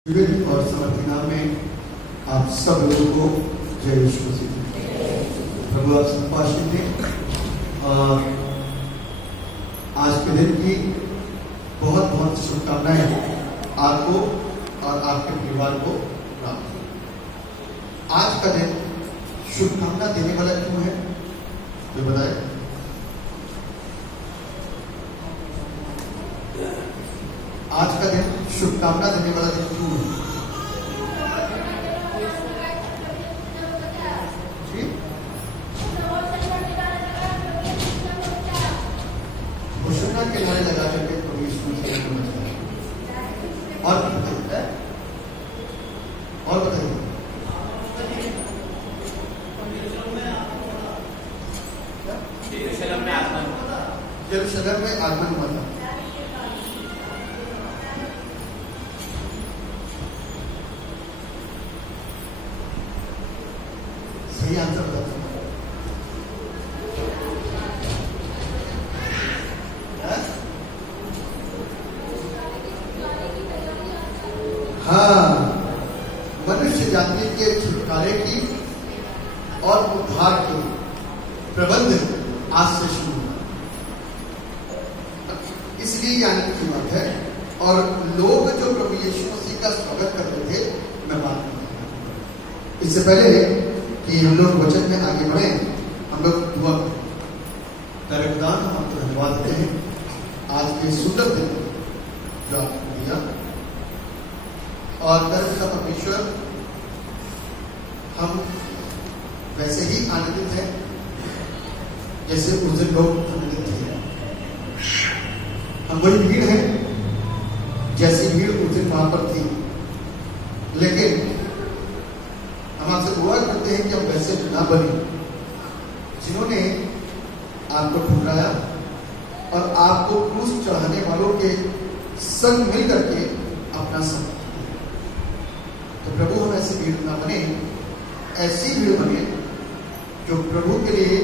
और समर्थी नाम में आप सब लोगों को जय यीशु मसीह। प्रभु आप सबको आशीष दें। आज के दिन की बहुत बहुत शुभकामनाएं आपको और आपके परिवार को प्राप्त हो। आज का दिन शुभकामना देने वाला क्यों है, तो बताए। आज का दिन शुभकामना देने वाला दिन क्यों है? जी, घोषणा के नारे लगा करके प्रभु यीशु मसीह को नमस्कार। और बताइए, और बताइए। यरूशलेम में आगमन हुआ था। सही आंसर बताते हैं। हाँ, मनुष्य जाति के छुटकारे की और उद्धार के प्रबंध आज से शुरू हुआ, इसलिए आनंद की बात है। और लोग जो प्रभु यीशु मसीह का स्वागत कर रहे थे, मैं बात कर रहा हूं। इससे पहले कि हम लोग वचन में आगे बढ़े, हम लोग दुआ दरगदान हम धन्यवाद देते हैं आज के सुंदर दिन जो आपको दिया। और दर्द का परमेश्वर, हम वैसे ही आनंदित हैं जैसे उस दिन लोग आनंदित थे। हम वही भीड़ है जैसी भीड़ उस दिन वहां पर थी, लेकिन हम आपसे दुआ करते हैं कि हम वैसे ना बने जिन्होंने आपको ठुकराया और आपको क्रूस चढ़ाने वालों के संग मिल करके अपना संग। तो प्रभु हम ऐसी भीड़ ना बने, ऐसी भीड़ बने जो प्रभु के लिए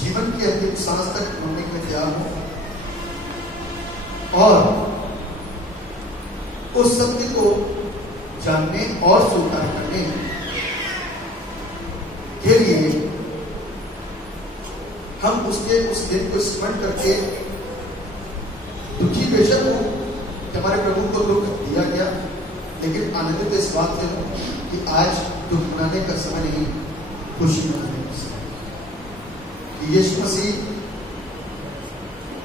जीवन की अंतिम सांस तक मरने के लिए तैयार हो और उस सत्य को जानने और स्वीकार करने के लिए हम उसके उस दिन को स्मरण करके दुखी बेशक हो कि हमारे प्रभु को दुख दिया गया, लेकिन आनंदित इस बात से हो कि आज दुख मनाने का समय नहीं, खुशी मनाने का समय। कि यीशु मसीह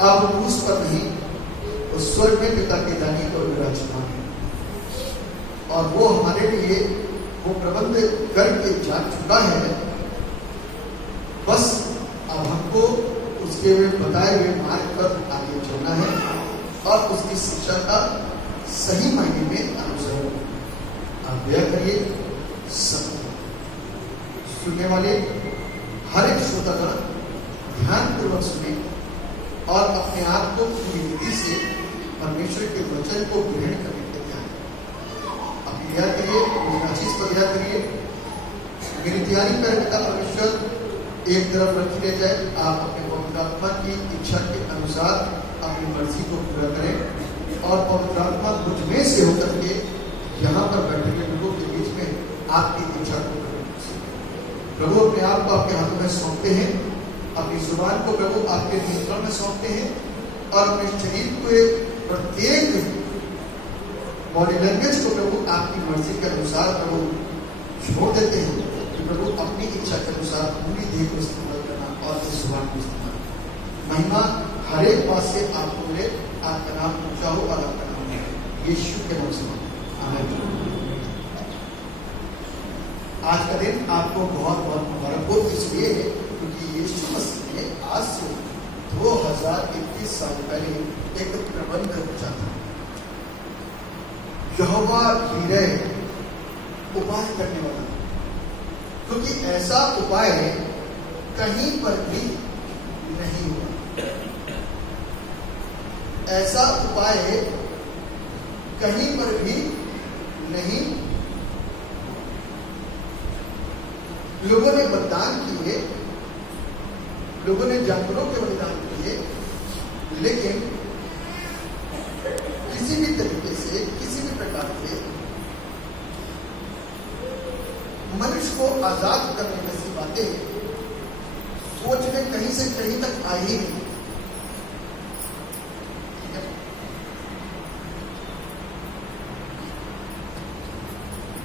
अब क्रूस पर नहीं, उस स्वर्ग में पिता के दाहिनी ओर विराजमान है और वो हमारे लिए वो प्रबंध करके जा चुका है। बस अब हमको उसके बताए हुए मार्ग पर आगे चलना है और उसकी शिक्षा का सही मायने में अनुसरण आप दया करिए। सब सुनने वाले हर एक श्रोतागण ध्यानपूर्वक सुने और अपने आप को पूरी विधि से परमेश्वर के वचन को ग्रहण करने के ध्यान याद करिए, चीज पर याद करिए। मेरी तैयारी पर पिता परमेश्वर एक तरफ रखी ले जाए, आप अपने पवित्र आत्मा की इच्छा के अनुसार अपनी मर्जी को पूरा करें और पवित्र आत्मा मुझ में से होकर के यहाँ पर बैठे हुए लोगों के बीच में आपकी इच्छा को करें। प्रभु अपने आप को आपके हाथों में सौंपते हैं, अपनी जुबान को प्रभु आपके नियंत्रण में सौंपते हैं और अपने शरीर को प्रत्येक बॉडी लैंग्वेज को प्रभु आपकी मर्जी के अनुसार प्रभु छोड़ देते हैं कि प्रभु अपनी इच्छा के अनुसार पूरी देह को इस्तेमाल करना और इस जुबान को इस्तेमाल करना। महिमा हर एक बात से आपको मिले, आपका नाम ऊंचा हो और आपका नाम मिले यीशु के नाम से। आमीन। आज का दिन आपको बहुत बहुत मुबारक हो, इसलिए क्योंकि यीशु मसीह ने आज से 2021 साल पहले एक प्रबंध रचा था। यहोवा हीरे उपाय करने वाला, क्योंकि ऐसा उपाय कहीं पर भी नहीं हुआ। ऐसा उपाय कहीं पर भी नहीं। लोगों ने बलिदान किए, लोगों ने जानवरों के बलिदान किए, लेकिन किसी भी तरीके को आजाद करने जैसी बातें सोच में कहीं से कहीं तक आई ही नहीं।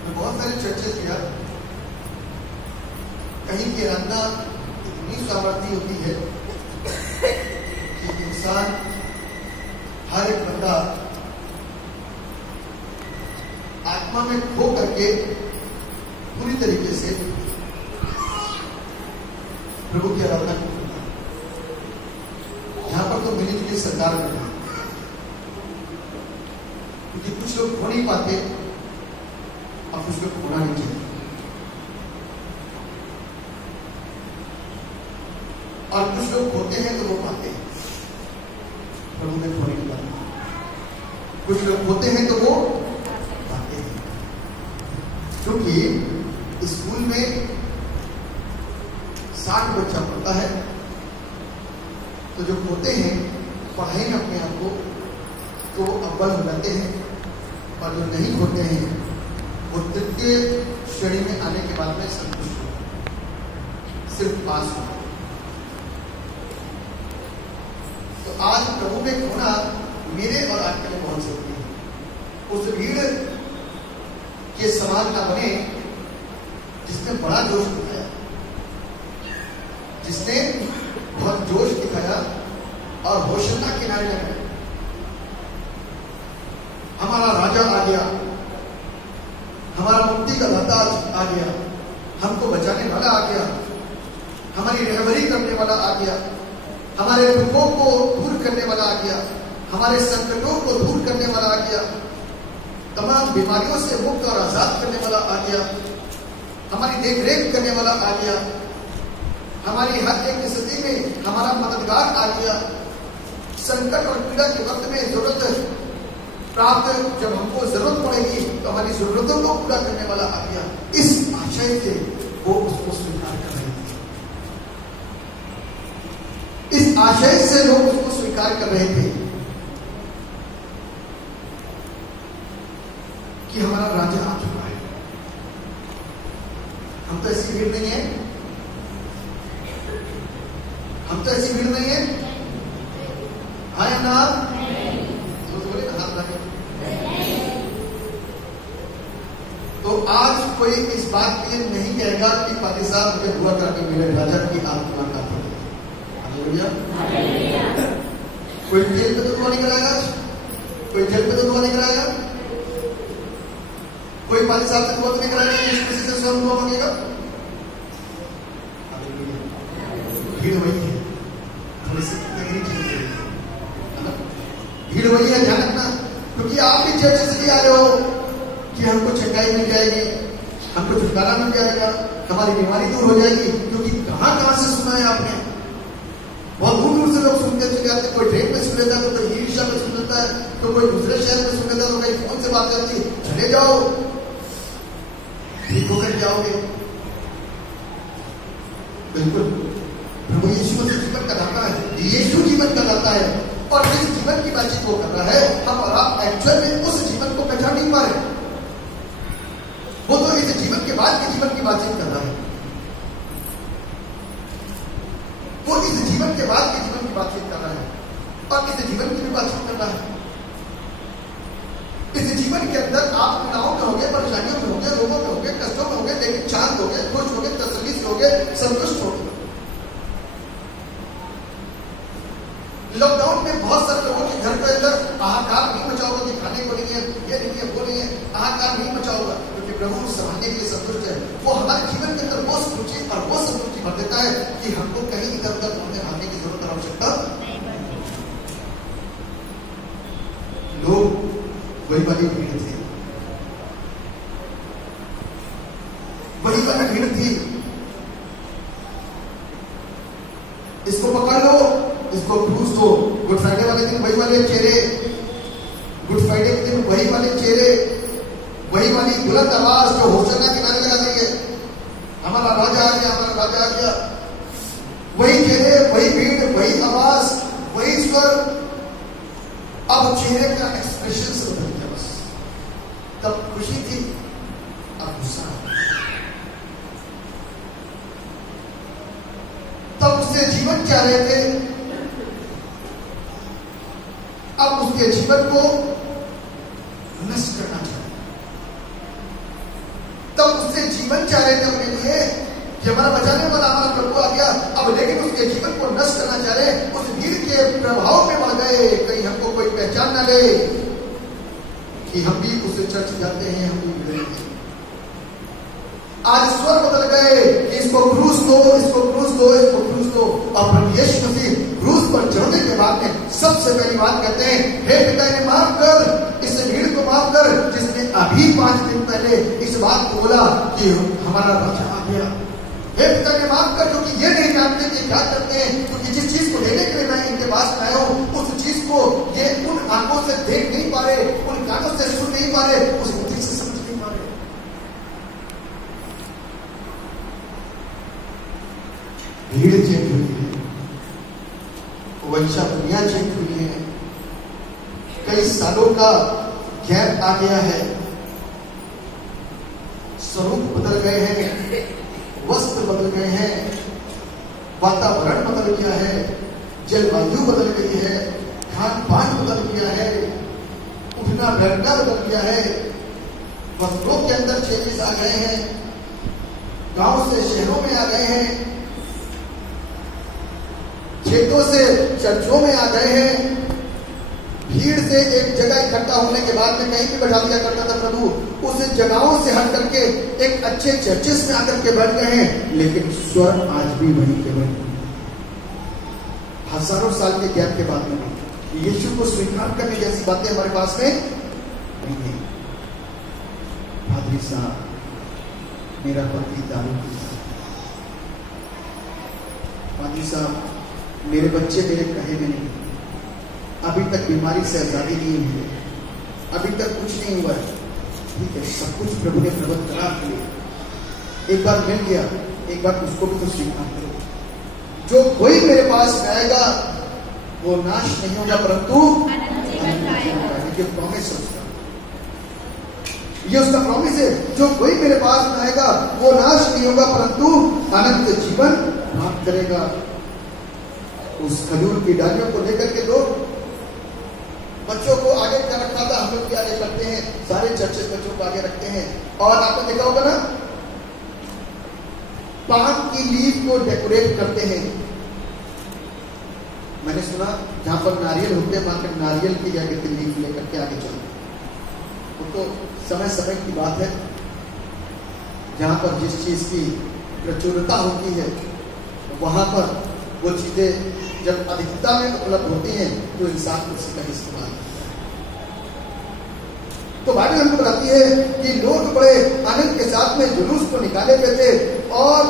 मैं बहुत सारे चर्चेस किया, कहीं की आराधना इतनी सामर्थ्य होती है कि इंसान, हर एक बंदा आत्मा में खो करके पूरी तरीके से प्रभु की आराधना करता है। यहां पर तो मिली जुली सरकार में है, क्योंकि कुछ लोग खो नहीं पाते और कुछ लोग खोना नहीं चाहिए, और कुछ लोग खोते हैं तो वो पाते हैं। प्रभु में खोने की बात, कुछ लोग खोते हैं तो वो पाते हैं। क्योंकि स्कूल में 60 बच्चा पढ़ता है, तो जो खोते हैं पढ़ाई में अपने आप को तो अव्वल हो जाते हैं, और जो नहीं खोते हैं वो तृतीय श्रेणी में आने के बाद में संतुष्ट हो, सिर्फ पास हो। तो आज प्रभु में खोना मेरे और आपके लिए बहुत जरूरी है। उस भीड़ के समान ना बने जिसने बड़ा जोश दिखाया, जिसने बहुत जोश दिखाया और होशन्ना किनारे लगाए, हमारा राजा आ गया, हमारा मुक्ति का दाता आ गया, हमको बचाने वाला आ गया, हमारी रहबरी करने वाला आ गया, हमारे दुखों को दूर करने वाला आ गया, हमारे संकटों को दूर करने वाला आ गया, तमाम बीमारियों से मुक्त और आजाद करने वाला आ गया, हमारी देखरेख करने वाला आ गया, हमारी हर एक स्थिति में हमारा मददगार आ गया, संकट और पीड़ा के वक्त में जरूरत प्राप्त जब हमको जरूरत पड़ेगी तो हमारी जरूरतों को पूरा करने वाला आ गया। इस आशय से वो उसको स्वीकार कर रहे थे, इस आशय से लोग उसको स्वीकार कर रहे थे कि हमारा राजा आ चुका है। हम तो ऐसी भीड़ नहीं है, हम तो ऐसी भीड़ नहीं है, हाँ या ना? तो बोले हाथ रखे। तो आज कोई इस बात के लिए नहीं कहेगा कि पादी साहब मुझे दुआ करके मेरे राजा की आत्मा का था। कोई जेल पे तो दुआ नहीं कराएगा, कोई जेल पे तो दुआ नहीं कराएगा, कोई पादी साहब से दुआ नहीं कराएगा, किसी से स्वयं दुआ मांगेगा। भीड़ वही है, थोड़ी सी भीड़ वही है, ध्यान रखना। क्योंकि आप भी चर्च से आ रहे हो कि हमको चंगाई मिल जाएगी, हमको छुटकारा मिल जाएगा, हमारी बीमारी दूर हो जाएगी। क्योंकि कहां कहां से सुना है आपने, बहुत दूर दूर से लोग सुनते चले जाते, कोई ट्रेन में सुन लेता है, तो कोई ई रिक्शा में सुन लेता है, तो कोई दूसरे शहर में सुन लेता है, तो कोई फोन से बात करती है, चले जाओ ठीक होकर जाओगे। बिल्कुल, प्रभु यीशु मसीह जीवन का दाता है, यीशु जीवन का दाता है, और जिस जीवन की बातचीत वो कर रहा है, हम और आप एक्चुअल में उस जीवन को पहचान नहीं पा रहे। वो तो इस जीवन के बाद के जीवन की बातचीत कर रहा है, वो इस जीवन के बाद के जीवन की बातचीत कर रहा है, और इस जीवन की भी बातचीत कर रहा है। इस जीवन के अंदर आप पीड़ाओं में होंगे, परेशानियों में होंगे, रोगों में होंगे, कष्टों में होंगे, लेकिन शांत होंगे, खुश होंगे, तसल्ली से होंगे, संतुष्ट होंगे। लॉकडाउन में बहुत सारे लोगों के घर के अंदर हाहाकार नहीं मचा होगा कि खाने को नहीं है, ये नहीं है, वो नहीं है, हाहाकार नहीं मचा होगा, क्योंकि प्रभु संभालने के लिए संतुष्ट है। वो हमारे जीवन के अंदर वो रुचि और वो संतुष्टि भर देता है कि हमको कहीं इधर उधर घूमने भागने की जरूरत और आवश्यकता नहीं। लोग वही वाली भीड़ थी, वही वाली भीड़ थी। इसको पकड़ लो, इसको क्रूज दो। गुड फ्राइडे वाले दिन वही वाले चेहरे, गुड फ्राइडे के दिन वही वाले चेहरे, वही वाली बुलंद आवाज जो होशन्ना किनारे लगा रही है, हमारा राजा आ गया, हमारा राजा आ गया। वही चेहरे, वही भीड़, वही आवाज, वही स्वर। अब चेहरे का एक्सप्रेशन से बदल गया। बस तब खुशी थी, अब गुस्सा। जीवन चाह रहे थे, अब उसके जीवन को नष्ट करना चाहते, तब उससे जीवन चाह रहे थे अपने लिए कि हमारा बचाने वाला हमारा प्रभु आ गया, अब लेकिन उसके जीवन को नष्ट करना चाह रहे, उस भीड़ के प्रभाव में बढ़ गए, कहीं हमको कोई पहचान न ले कि हम भी उस चर्च जाते हैं, हम भी मिले हैं। आज स्वर बदल गए कि इसको क्रूस दो, इसको क्रूस दो, इसको क्रूस दो। और प्रभु यीशु मसीह क्रूस पर चढ़ने के बाद में सबसे पहली बात कहते हैं, हे पिता इन्हें माफ कर, इस भीड़ को माफ कर जिसने अभी 5 दिन पहले इस बात को बोला कि हमारा राजा आ गया। हे पिता इन्हें माफ कर, क्योंकि ये नहीं जानते कि क्या करते हैं, क्योंकि जिस चीज को लेने के लिए मैं इनके पास आया हूँ, उस चीज को ये उन आंखों से देख नहीं पा रहे, उन कानों से सुन नहीं पा रहे, उस बुद्धि से समझ नहीं पा रहे। भीड़ चेंज हुई है, वंशा दुनिया चेंज हुई है, कई सालों का गैप आ गया है, स्वरूप बदल गए हैं, वस्त्र बदल गए हैं, वातावरण बदल गया है, जलवायु बदल गई है, खान पान बदल गया है, उठना बैठना बदल गया है, वस्त्रों के अंदर चेंजेस आ गए हैं, गांव से शहरों में आ गए हैं, खेतों से चर्चों में आ गए हैं। भीड़ से एक जगह इकट्ठा होने के बाद में कहीं भी बैठा दिया करता था प्रभु, उस जगहों से हट करके एक अच्छे चर्चेस में आकर के बैठ गए हैं, लेकिन स्वर आज भी वहीं के वहीं, हजारों साल के गैप के बाद में यीशु को स्वीकार करने जैसी बातें हमारे पास में नहीं है। पादरी साहब, मेरा पति दारू पीता, पादरी साहब मेरे बच्चे मेरे कहे में नहीं, अभी तक बीमारी से आजादी नहीं हुई, अभी तक कुछ नहीं हुआ है, ठीक है, सब कुछ प्रभु ने प्रबंध करा दिया, एक बार मिल गया, एक बार उसको भी तो स्वीकार करो। जो कोई मेरे पास आएगा वो नाश नहीं होगा परंतु ये प्रॉमिस है उसका, ये उसका प्रॉमिस है, जो कोई मेरे पास आएगा वो नाश नहीं होगा परंतु अनंत जीवन प्राप्त करेगा। उस खजूर की डालियों को लेकर के लोग बच्चों को आगे कर रखा था, हम लोग भी आगे करते हैं, सारे चर्चेस बच्चों को आगे रखते हैं, और आपने देखा होगा ना, पाम की लीफ को डेकोरेट करते हैं। मैंने सुना जहां पर नारियल होते हैं वहां पर नारियल की जगह की लीफ लेकर के आगे चलते, वो तो समय समय की बात है, जहां पर जिस चीज की प्रचुरता होती है वहां पर वो चीजें जब अधिकता में उपलब्ध होती हैं तो इंसान को उसका इस्तेमाल करता है। तो बाइबल हमको बताती है कि लोग बड़े आनंद के साथ में जुलूस को निकाले हुए थे, और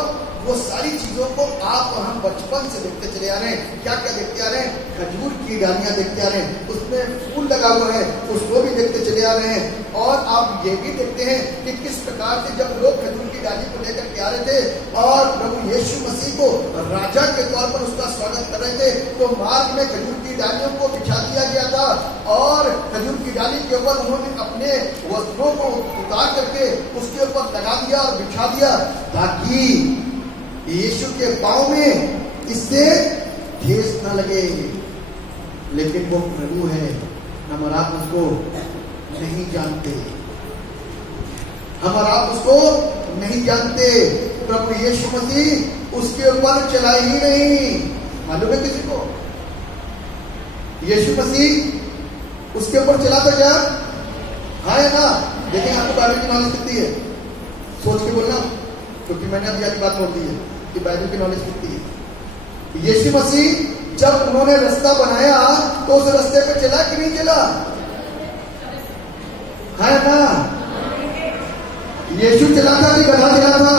वो सारी चीजों को आप और हम बचपन से देखते चले आ रहे हैं। क्या क्या देखते आ रहे हैं? खजूर की डालियां देखते आ रहे हैं, उसमें फूल लगा हुआ है, उसको भी देखते चले आ रहे हैं। और आप ये भी देखते हैं कि किस प्रकार से जब लोग खजूर की डाली को लेकर के आ रहे थे और प्रभु यीशु मसीह को राजा के तौर पर उसका स्वागत कर रहे थे, तो मार्ग में खजूर की डालियों को बिछा दिया गया था, और खजूर की डाली के ऊपर उन्होंने अपने वस्त्रों को उतार करके उसके ऊपर लगा दिया और बिछा दिया, ताकि यीशु के पांव में इससे ठेस न लगे। लेकिन वो प्रभु है, हम और आप उसको नहीं जानते, हम और आप उसको नहीं जानते। प्रभु यीशु मसीह उसके ऊपर चला ही नहीं। मालूम है किसी को? यीशु मसीह उसके ऊपर चला था क्या? हाँ है ना? देखिए आपको बाइबल की नॉलेज कितनी है, सोच के बोलना, क्योंकि मैंने अभी आगे बात बोल दी है कि बाइबल की नॉलेज कितनी है। यीशु मसीह जब उन्होंने रास्ता बनाया तो उस रास्ते पे चला कि नहीं चला? है ना? यीशु चला था कि गधा चला था?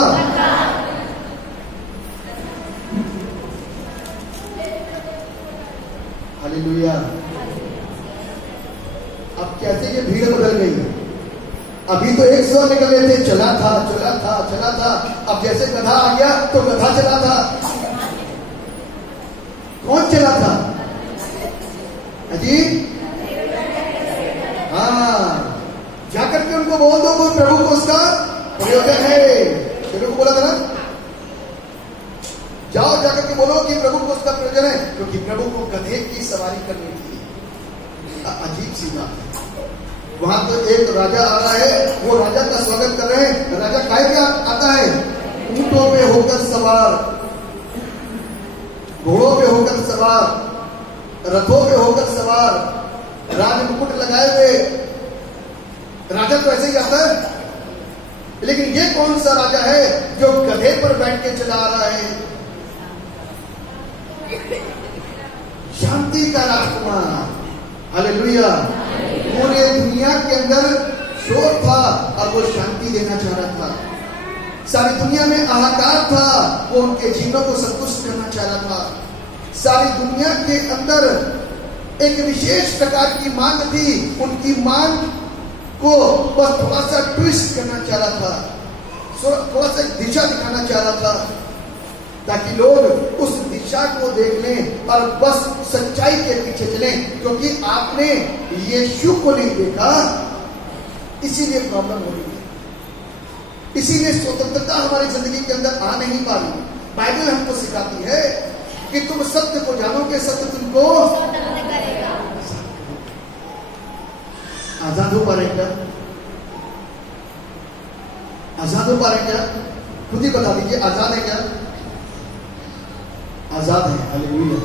हालेलुया। अब कैसे ये भीड़ बदल गई है? अभी तो एक स्वर निकल रहे थे, चला था चला था चला था, अब जैसे गधा आ गया तो गधा चला था। कौन चला था? अजी हाँ, जाकर के उनको बोल दो वो प्रभु को उसका प्रयोजन है। प्रभु को बोला था ना, जाओ जाकर के बोलो कि प्रभु को उसका प्रयोजन सवारी करनी थी। अजीब सी बात है। वहां तो एक राजा आ रहा है, वो राजा का स्वागत कर रहे हैं। राजा काहे पे आता है? ऊंटों पे होकर सवार, घोड़ों पे होकर सवार, रथों पे होकर सवार, राज मुकुट लगाए हुए। राजा तो ऐसे ही आता है। लेकिन ये कौन सा राजा है जो गधे पर बैठ के चला आ रहा है? शांति का राजकुमार। हालेलुया। पूरे दुनिया के अंदर शोर था और वो शांति देना चाह रहा था। सारी दुनिया में हाहाकार था, वो उनके जीवनों को संतुष्ट करना चाह रहा था। सारी दुनिया के अंदर एक विशेष प्रकार की मांग थी, उनकी मांग को बस थोड़ा सा ट्विस्ट करना चाह रहा था, थोड़ा सा दिशा दिखाना चाह रहा था, ताकि लोग उस दिशा को देख लें और बस सच्चाई के पीछे चलें। क्योंकि आपने यीशु को नहीं देखा, इसीलिए प्रॉब्लम हो रही है, इसीलिए स्वतंत्रता हमारी जिंदगी के अंदर आ नहीं पा रही। बाइबल हमको सिखाती है कि तुम सत्य को जानोगे, सत्य तुमको आजाद हो पा रहे क्या? आजाद हो पा रहे क्या? खुद ही बता दीजिए, आजाद है क्या? आजाद है। Hallelujah,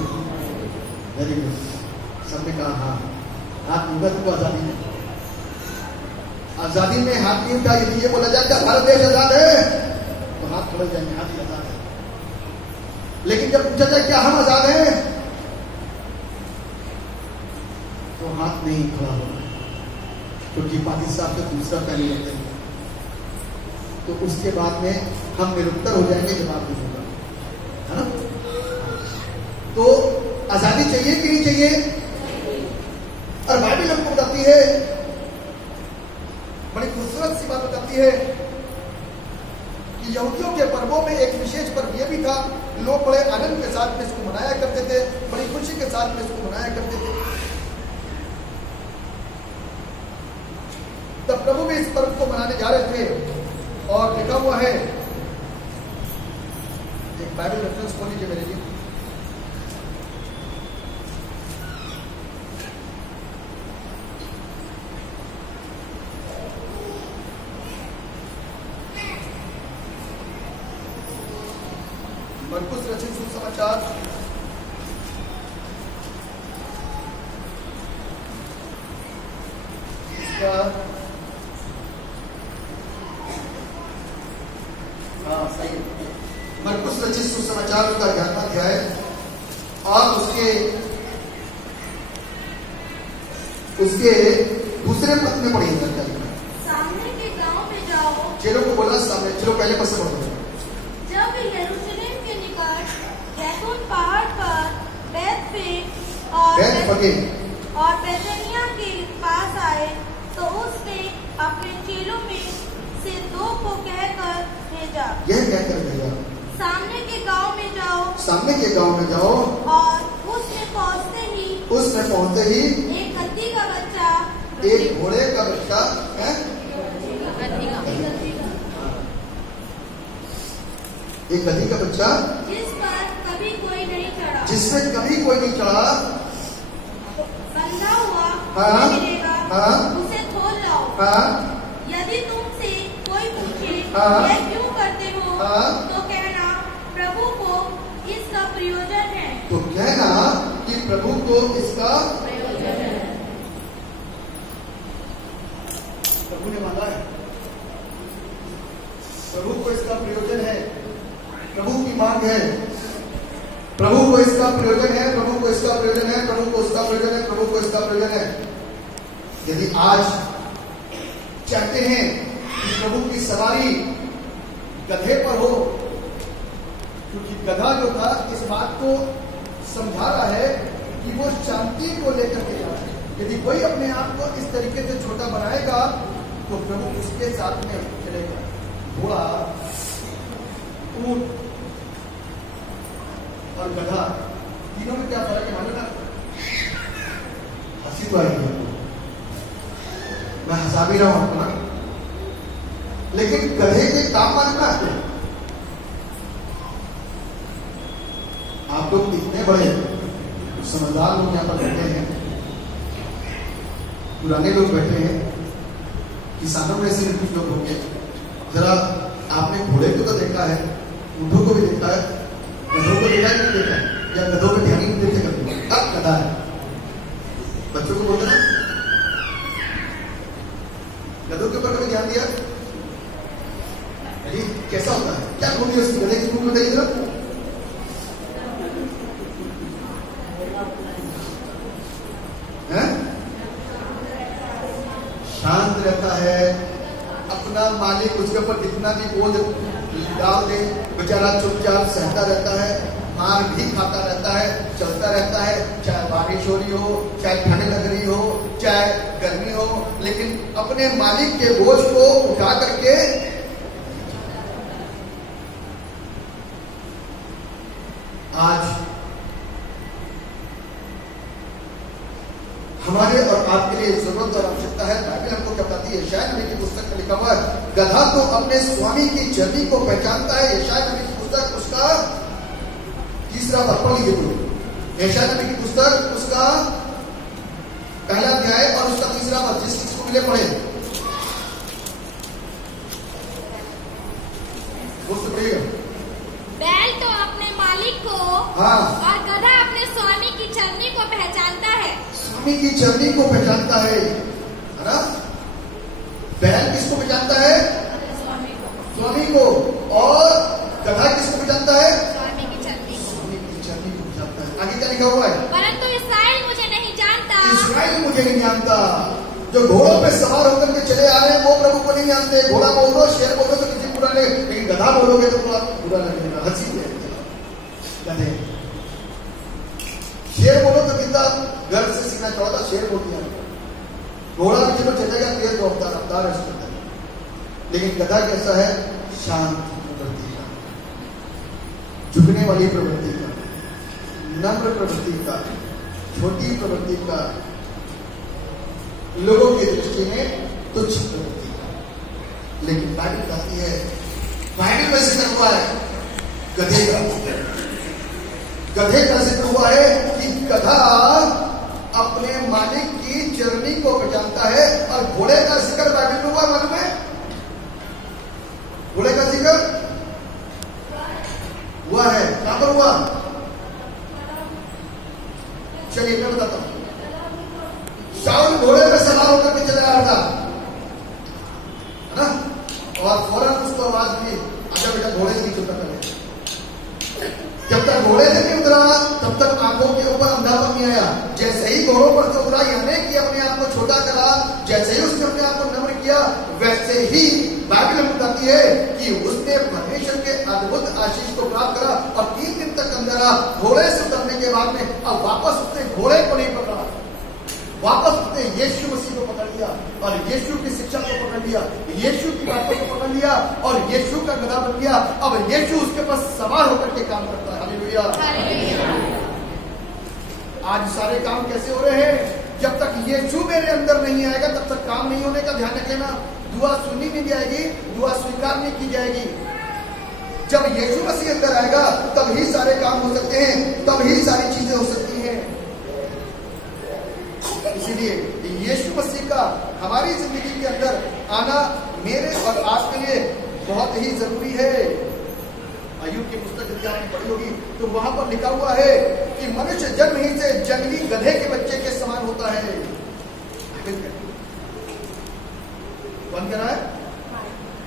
very good. सबने कहा हाँ। हाथ नहीं उठा तो आजादी है। आजादी में हाथ नहीं उठा, यदि ये बोला जाए कि भारत देश आजाद है तो हाथ खड़े जाएंगे, हाथ ही आजाद है। लेकिन जब पूछा जाए क्या हम आजाद हैं, तो हाथ नहीं खड़ा होगा, क्योंकि पाकिस्तान से दूसरा पहले लगते हैं। तो उसके बाद में हम निरुत्तर हो जाएंगे, जवाब नहीं होगा, है ना? तो आजादी चाहिए कि नहीं चाहिए? और बाइबल हमको बताती है, बड़ी खूबसूरत सी बात बताती है कि यहूदियों के पर्वों में एक विशेष पर्व यह भी था, लोग बड़े आनंद के साथ में इसको मनाया करते थे, बड़ी खुशी के साथ में इसको मनाया करते थे। तब प्रभु भी इस पर्व को मनाने जा रहे थे और लिखा हुआ है, एक बाइबल रेफरेंस खोल लीजिए मेरे लिए। मरकुस रचित सुसमाचार इसका सही, मरकुस रचित सुसमाचार का 11वां अध्याय और उसके दूसरे पद में पढ़िए। सामने के गांव में जाओ। चेलों को बोला सामने, चलो पहले पद से पढ़ो। जब यरूशलेम के निकट जैतून पहाड़ पर बैतफगे और बैतनिय्याह के पास आए, तो उसने अपने चेलों में से 2 को कहकर भेजा। यह कहकर भेजा, सामने के गांव में जाओ। सामने के गांव में जाओ। और उसमें पहुंचते ही एक गद्दी का बच्चा, एक घोड़े का बच्चा है, एक गधी का बच्चा जिस पर कभी कोई नहीं चढ़ा, जिसमें कभी कोई नहीं चढ़ा, बंधा हुआ मिलेगा, उसे खोल लाओ। यदि तुमसे कोई पूछे यह क्यों करते हो, तो कहना प्रभु को इसका प्रयोजन है। तो कहना कि प्रभु को इसका प्रयोजन है। प्रभु ने मांगा है, प्रभु को इसका प्रयोजन है, प्रभु की मांग है, प्रभु को इसका प्रयोजन है, प्रभु को इसका प्रयोजन है, प्रभु को इसका प्रयोजन है, प्रभु को इसका प्रयोजन है। यदि आज चाहते हैं कि प्रभु की सवारी गधे पर हो, क्योंकि गधा जो था इस बात को समझा रहा है कि वो शांति को लेकर के जा रहा है। यदि कोई अपने आप को इस तरीके से छोटा बनाएगा तो प्रभु उसके साथ में चलेगा। घोड़ा, ऊंट और गधा, तीनों में क्या फर्क है मालूम है? हंसी तो आएगी, मैं हंसा भी रहा हूं आपको ना, लेकिन गधे के काम मालूम है आप लोग इतने बड़े समझदार लोग यहाँ पर बैठे हैं, पुराने लोग बैठे हैं, किसानों में से कुछ लोग होंगे। जरा आपने घोड़े को तो देखा है, ऊँटों को भी देखा है, गधों को देखा है कि नहीं देखा है? या गधों पे ध्यान ही नहीं देते कभी? अब गधा है, बच्चों को बोलते ना, गधों के ऊपर कभी ध्यान दिया? अरे कैसा होता है, क्या खूबी है उसकी? गधे की खूबी बताइए जरा। शांत रहता है, अपना मालिक उसके ऊपर जितना भी बोझ डाल दे, बेचारा चुपचाप सहता रहता है, मार भी खाता रहता है, चलता रहता है, चाहे बारिश हो रही हो, चाहे ठंड लग रही हो, चाहे गर्मी हो, लेकिन अपने मालिक के बोझ को उठा करके आज हमारे और आपके लिए जरूरत और आवश्यकता है। बाइबल हमको क्या बताती है? यशायाह नबी की पुस्तक में लिखा हुआ है, गधा तो अपने स्वामी की चर्नी को पहचानता है। यशायाह नबी की पुस्तक उसका तीसरा भाग पढ़ लीजिए तो, यशायाह नबी की पुस्तक उसका पहला अध्याय और उसका तीसरा भाग, जिसको मिले पढ़े वो सुनिएगा। बैल तो अपने मालिक को, हाँ, और गधा अपने स्वामी की चरनी को पहचानता है। स्वामी की चरनी को पहचानता है ना? बैल किसको पहचानता है? स्वामी को। और गधा किसको पहचानता है? स्वामी की चरनी को। स्वामी की चरनी को पहचानता है। आगे क्या लिखा हुआ है? परंतु इस्राएल मुझे नहीं जानता। इस्राएल मुझे नहीं जानता। जो घोड़ों पे सवार होकर के चले आ रहे हैं वो प्रभु को नहीं जानते। घोड़ा बोल दो, शेर बोल दो तो किसी बुरा नहीं, लेकिन गधा बोलोगे तो बुरा लगेगा, हंसी लगेगा। गधे, शेर बोलो तो कितना गर्व से सीना चौड़ा शेर बोल दिया। घोड़ा भी चलो चलेगा, तेज दौड़ता रफ्तार है उसके अंदर। लेकिन गधा कैसा है? शांत प्रवृत्ति का, झुकने वाली प्रवृत्ति का, नम्र प्रवृत्ति का, छोटी प्रवृत्ति का, लोगों की दृष्टि में तुच्छ प्रवृत्ति का। लेकिन बाइबल कहती है, बाइबल में जिक्र हुआ है गधे का। गधे का जिक्र हुआ है कि गधा अपने मालिक की चरनी को पहचानता है। और घोड़े का जिक्र बाइबल में हुआ, मालूम है? घोड़े का जिक्र हुआ है, कहां पर हुआ? चलिए मैं बताता हूं। शाऊल घोड़े पे सवार होकर के चला रहा था, है ना? और फौरन उसको आवाज दी, आजा बेटा घोड़े से नहीं उतर करे। जब तक घोड़े से नहीं उतरा तब तक आंखों के ऊपर अंधापन नहीं आया। जैसे ही घोड़ों पर से उतरा, यानी कि अपने आप को छोटा करा, जैसे ही उसने अपने आप को नम्र किया, वैसे ही बाइबल में बताती है कि उसने परमेश्वर के अद्भुत आशीष को प्राप्त करा और 3 दिन तक अंदर रहा। घोड़े से उतरने के बाद में अब वापस उसने घोड़े को नहीं पकड़ा, वापस उसने यीशु मसीह को पकड़ लिया और यीशु की शिक्षा को पकड़ लिया, यीशु की बातों को पकड़ लिया और यीशु का गधा बन गया। अब यीशु उसके पास सवार होकर के काम करता है। हालेलुया। आज सारे काम कैसे हो रहे हैं? जब तक यीशु मेरे अंदर नहीं आएगा तब तक काम नहीं होने का ध्यान रखना। दुआ सुनी नहीं जाएगी, दुआ स्वीकार नहीं की जाएगी। जब यीशु मसीह अंदर आएगा तब ही सारे काम हो सकते हैं, तब ही सारी चीजें हो सकती हैं। इसीलिए यीशु मसीह का हमारी जिंदगी के अंदर आना मेरे और आपके लिए बहुत ही जरूरी है। अय्यूब की पुस्तक यदि आपने पढ़ी होगी तो वहां पर लिखा हुआ है कि मनुष्य जन्म ही से जंगली गधे के बच्चे के समान होता है। कौन कह रहा है?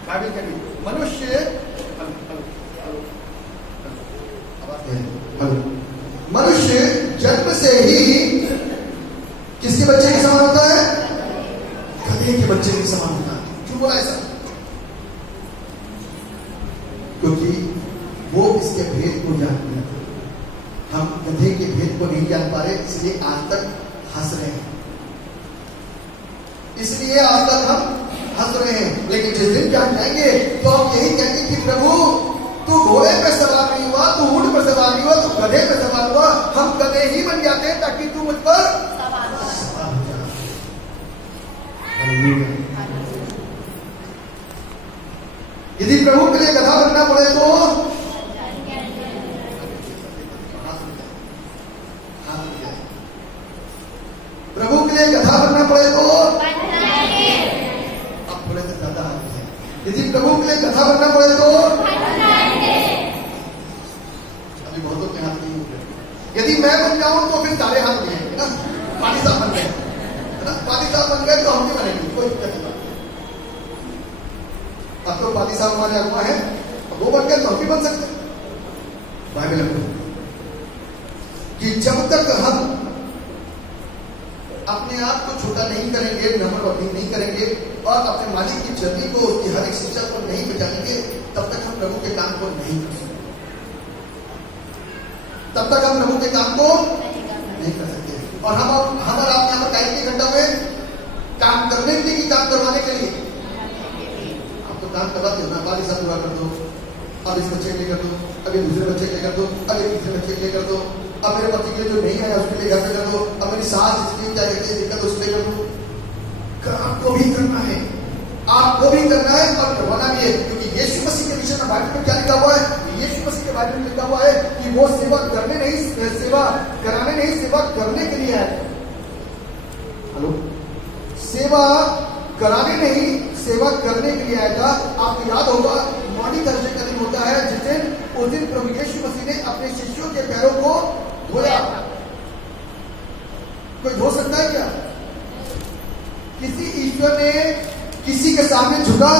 बाइबल कह रही है मनुष्य मनुष्य जन्म से ही किसके बच्चे के समान होता है? गधे के बच्चे के समान होता है। क्यों बोला ऐसा? क्योंकि वो इसके भेद को जानते हैं, हम गधे के भेद को नहीं जान पा रहे, इसलिए आज तक हंस रहे हैं, इसलिए आज तक हम हंस रहे हैं। लेकिन जिस दिन जान जाएंगे तो हम यही कहेंगे कि प्रभु तू घोड़े पे सवार नहीं हुआ, तू ऊंट पर सवार नहीं हुआ, तू गधे पे सवार हुआ, हम गधे ही बन जाते हैं ताकि तू मुझ पर सवार हो जा। यदि प्रभु के लिए गधा बनना पड़े तो यदि प्रभु के लिए गधा बनना पड़े तो अभी बहुतों के हाथ नहीं होंगे। यदि मैं बन जाऊं तो फिर सारे हाथ नहीं आएंगे ना। पानी साहब बन गए है ना, पानी साहब बन गए तो हम भी बनेंगे, कोई दिक्कत नहीं। अब तो पानी साहब हमारे अगुआ है, वो बन गए तो हम भी बन सकते। बाइबल में कि जब तक हम अपने आप को छोटा नहीं करेंगे, नम्रवती नहीं करेंगे और अपने मालिक की जर्नी को, उसकी हर एक शिक्षा को नहीं बचाएंगे, तब तक हम प्रभु के काम को नहीं कर सकते। तब तक हम प्रभु के काम को नहीं कर सकते। और हम और आप यहाँ पर टाइम के घंटा में काम करने के लिए, काम करवाने के लिए आप तो काम करवाते हो ना, बारिश पूरा कर दो, अब इस बच्चे के लिए कर दो, अभी दूसरे बच्चे के लिए कर दो, अभी तीसरे बच्चे के लिए कर दो, अब मेरे पति के लिए जो नहीं आया उसके लिए घर पे कर दो, अब मेरी सास जिसकी क्या कहते हैं दिक्कत उसके लिए कर दो। आपको भी करना है, आपको भी करना है और करवाना भी है, क्योंकि यीशु मसीह के विषय में बाइबल में क्या लिखा हुआ है? यीशु मसीह के बारे में लिखा हुआ है कि वो सेवा करने नहीं, सेवा कराने नहीं, सेवा करने के लिए है। हेलो, सेवा कराने नहीं, सेवा करने के लिए आया था। आपको याद होगा मॉर्निंग थर्सडे का दिन होता है जिस दिन, उस दिन प्रभु यीशु मसीह ने अपने शिष्यों के पैरों को धोया। कोई धो सकता है क्या? किसी ईश्वर ने किसी के सामने झुका?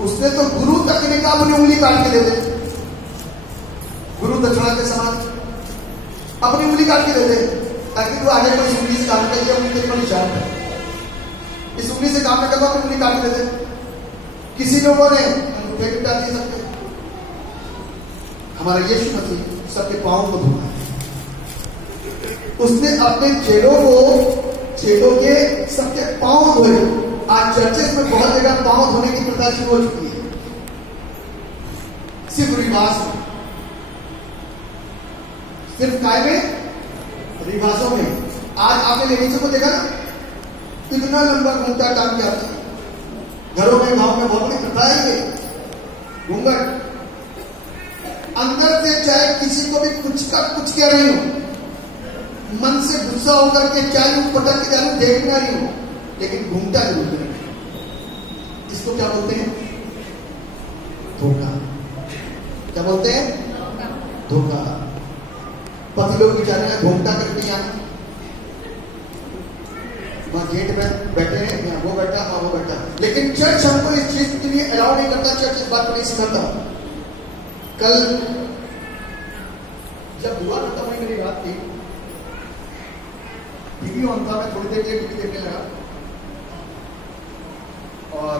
उसने तो गुरु तक ने कहा अपनी उंगली काट के दे दे, गुरु दक्षिणा के समान अपनी उंगली काट के दे दे, ताकि वो आगे कोई उंगली से काम कर, उंगली तेरी बड़ी शान है, इस उंगली से काम न करवा, अपनी उंगली काट के दे दे। किसी लोगों ने अंगूठे भी डाल दिए सबके। हमारा यीशु मसीह सबके पांव को धोना है। उसने अपने चेलों के सबके पांव धोए। आज चर्चेस में बहुत जगह पांव धोने की प्रथा शुरू हो चुकी है, सिर्फ रिवाज में, सिर्फ काय में, रिवाजों में। आज आपने लेडीजों को देखा ना, इतना लंबा घूंघटा टांग के आता है। घरों में, गांव में बहुत बड़ी प्रथा है ये घूंघट। अंदर से चाहे किसी को भी कुछ कह रही हो, मन से गुस्सा होकर के चाहे पटक के जा रही देख ना रही हो, लेकिन घूमता जरूर करेंगे। इसको क्या बोलते हैं? धोखा। क्या बोलते हैं? धोखा। पति लोग बेचारे हैं घूमता करके आना, वहां गेट में बैठे हैं, यहाँ वो बैठा, वहां वो बैठा, लेकिन चर्च हमको इस चीज के लिए अलाउ नहीं करता। चर्च इस बात को नहीं सिखाता। कल जब दुआ करता हुई मेरी रात थी, टीवी ऑन था, मैं थोड़ी देर के लिए टीवी देखने लगा और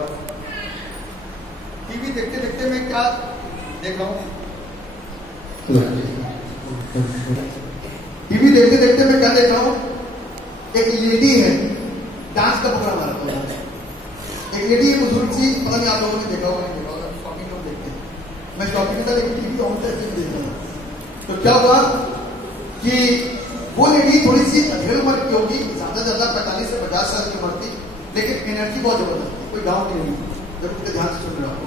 टीवी देखते देखते मैं क्या देख रहा हूं, टीवी देखते देखते मैं क्या देख रहा हूं, एक लेडी है डांस का प्रोग्राम आ रहा है। एक लेडी है बुजुर्ग सी, पता नहीं आप लोगों ने देखा होगा, नहीं देखा होगा, शॉपिंग लोग देखते हैं, मैं शॉपिंग था लेकिन टीवी ऑन करके देख रहा हूं। तो क्या हुआ कि वो लेडी थोड़ी सी अधेड़ उम्र की होगी, ज्यादा 45 से 50 साल की उम्र थी, लेकिन एनर्जी बहुत जबरदस्त थी। कोई गांव की लेडी, जब उसके ध्यान से सुन रहा हो,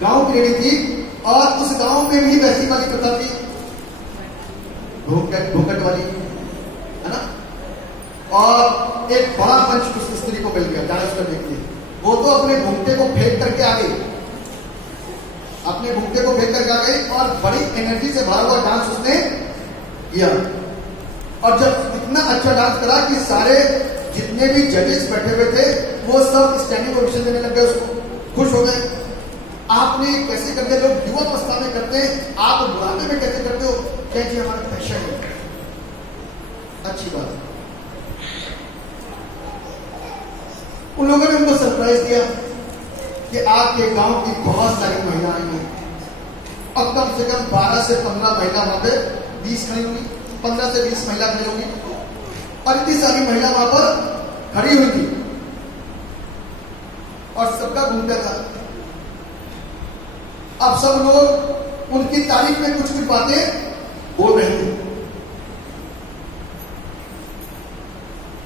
गांव की लेडी थी और उस गांव में भी वैसी वाली प्रथा थी, घूंघट वाली, है ना। और एक बड़ा मंच उस स्त्री को मिल गया डांस करने के लिए। वो तो अपने घूंघटे को फेंक करके आ गई, अपने घूंघटे को फेंक करके आ गई और बड़ी एनर्जी से भरा हुआ डांस उसने किया। और जब इतना अच्छा डांस करा कि सारे जितने भी जजेस बैठे हुए थे वो सब स्टैंडिंग ओवेशन देने लग गए, उसको खुश हो गए। आपने कैसे करते, लोग युवावस्था में करते हैं, आप बुढ़ापे में कैसे करते हो? क्या जी हमारा पैशन है, अच्छी बात है। उन लोगों ने उनको सरप्राइज दिया कि आपके गांव की बहुत सारी महिलाएं हैं और कम से कम 12 से 15 महिला वहां पे 20 खड़ी होंगी, 15 से 20 महिला खड़ी होंगी और इतनी सारी महिला वहां पर खड़ी हुई थी और सबका घूमता था। अब सब लोग उनकी तारीफ में कुछ कुछ बातें बोल रहे थे।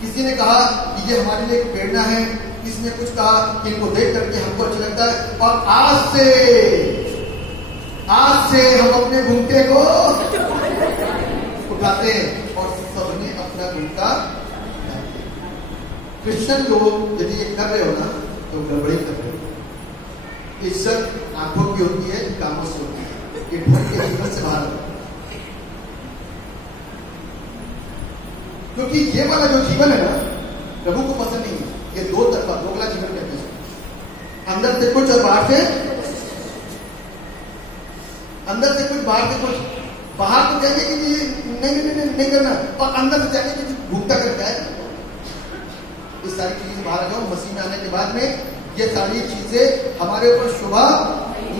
किसी ने कहा कि ये हमारे लिए एक प्रेरणा है, किसी ने कुछ कहा कि इनको देख करके हमको अच्छा लगता है और आज से हम अपने घूमते को उठाते हैं और सबने अपना घूमता। क्रिश्चियन लोग यदि ये कर रहे हो ना, तो गड़बड़ी कर रहे हो। इज्जत आंखों की होती है, कामों से होती है, ये ढंग के जीवन से बाहर है। क्योंकि ये वाला जो जीवन है ना, प्रभु को पसंद नहीं है। ये दो तरफा दोगला जीवन कहते हैं। अंदर से कुछ और बाहर से, अंदर से कुछ बाहर से कुछ। बाहर तो चाहिए कि नहीं करना, और अंदर से चाहिए कि भूखता करता है। इस सारी चीजें बाहर आ जाओ। मसीह में आने के बाद में ये सारी चीजें हमारे ऊपर शोभा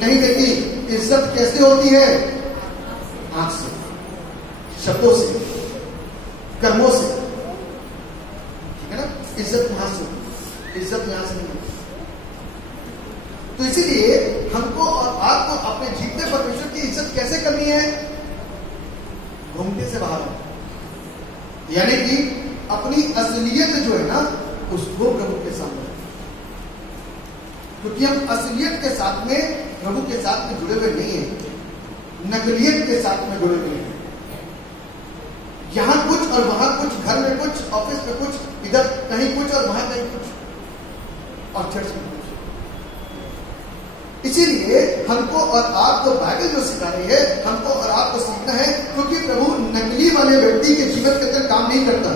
नहीं देती। इज्जत कैसे होती है? आंख से, शब्दों से, कर्मों से, ठीक है ना। इज्जत वहां से, इज्जत यहां से नहीं होती। तो इसीलिए हमको और आपको अपने जीवते परमेश्वर की इज्जत कैसे करनी है? घूमते से बाहर, यानी कि अपनी असलियत जो है ना, उसको प्रभु के सामने, क्योंकि हम असलियत के साथ में, प्रभु के साथ में जुड़े हुए नहीं है, नकलियत के साथ में जुड़े हुए हैं। यहां कुछ और वहां कुछ, घर में कुछ, ऑफिस में कुछ, इधर कहीं कुछ और वहां कहीं कुछ, और चर्च में कुछ। इसीलिए हमको और आपको बाइबल जो सिखा रही है, हमको और आपको सीखना है, क्योंकि प्रभु नकली वाले व्यक्ति के जीवन के अंदर काम नहीं करता।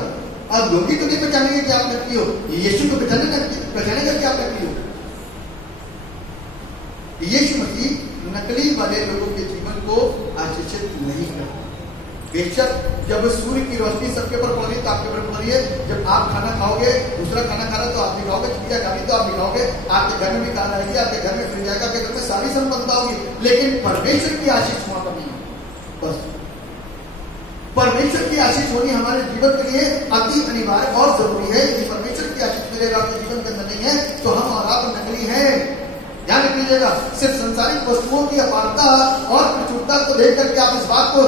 अब लोग ही तो नहीं पहचानेंगे कि आप नकली हो, यीशु को पहचानेगा कि आप नकली हो। यीशु मसीह नकली वाले लोगों के जीवन को आशीषित नहीं करता। बेशक जब सूर्य की रोशनी सबके ऊपर पड़ रही है तो आपके ऊपर पड़ रही है। जब आप खाना खाओगे, दूसरा खाना खा रहा तो आप भी खाओगे, चिड़िया खा रही तो आप भी खाओगे, आपके घर में भी खाना आएगी, आपके घर में फिर जाएगा, आपके घर में सारी संपन्नता होगी, लेकिन परमेश्वर की आशीष वहां पर नहीं है। बस परमेश्वर की आशीष होनी हमारे जीवन के लिए अति अनिवार्य और जरूरी है। यदि परमेश्वर की आशीष मेरे आपके जीवन के अंदर नहीं है तो हम और आप नकली हैं। ध्यान रखिएगा, सिर्फ संसारिक वस्तुओं की अपारता और प्रचुरता को देख करके आप इस बात को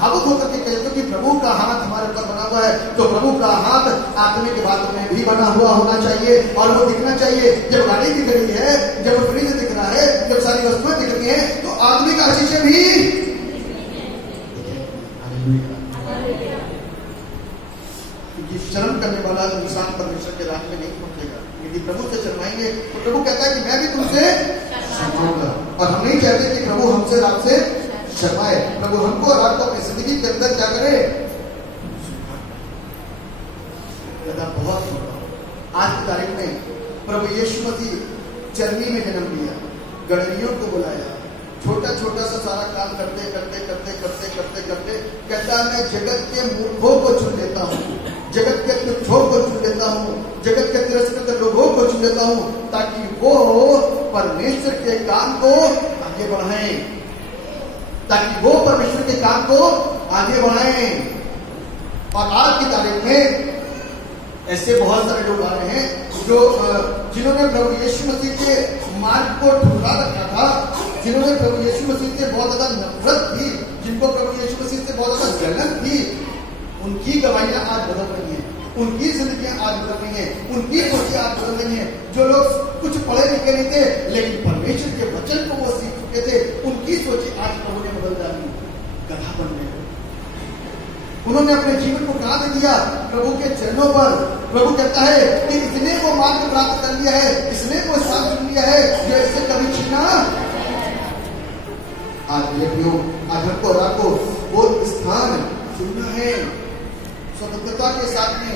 भावुक होकर के कहते हो कि प्रभु का हाथ हमारे ऊपर बना हुआ है, तो प्रभु का हाथ आत्मिक बातों में भी बना हुआ होना चाहिए और वो दिखना चाहिए। जब गाड़ी दिख रही है, जब फ्रिज दिख रहा है, जब सारी वस्तुएं दिख रही है, तो आत्मिक आशीषें भी। क्योंकि शर्म करने वाला इंसान परमेश्वर के राह में नहीं पहुंचेगा। यदि प्रभु से शर्माएंगे तो प्रभु कहता है कि मैं भी तुमसे शर्माऊंगा, और हम नहीं चाहते कि प्रभु हमसे और आपसे शर्माए। प्रभु हमको और आपको अपनी जिंदगी के अंदर क्या करे? बहुत आज की तारीख में प्रभु यीशु मसीह चरनी में जन्म लिया, गणरियों को बुलाया, छोटा छोटा सा सारा काम करते करते करते करते करते करते कहता है मैं जगत के मूर्खों को चुन लेता हूँ, जगत के तुच्छों को चुन लेता हूँ, जगत के तिरस्कृत लोगों को चुन लेता हूँ, ताकि वो परमेश्वर के काम को आगे बढ़ाएं, ताकि वो परमेश्वर के काम को आगे बढ़ाएं। और आज की तारीख में ऐसे बहुत सारे लोग आ रहे हैं जो जिन्होंने प्रभु यीशु मसीह के मार्ग को ठुकरा रखा था, जिन्होंने प्रभु यीशु मसीह से बहुत ज्यादा नफरत थी, जिनको प्रभु यीशु मसीह से बहुत ज्यादा जलन थी, उनकी गवाहियां आज बदल रही हैं, उनकी जिंदगियां आज बदल रही हैं, उनकी सोचें आज बदल रही हैं। जो लोग कुछ पढ़े लिखे नहीं थे लेकिन परमेश्वर के वचन को वो सीख चुके थे, उनकी सोचें आज प्रभु ने बदल डाली, गधा बन गए। उन्होंने अपने जीवन को कहां दे दिया? प्रभु के चरणों पर। प्रभु कहता है कि इसने वो मार्ग प्राप्त कर लिया है, इसने वो स्थान चुन लिया है जो इससे कभी छीना। आज व्यक्तियों आज हमको और आपको वो स्थान चुनना है स्वतंत्रता के साथ में।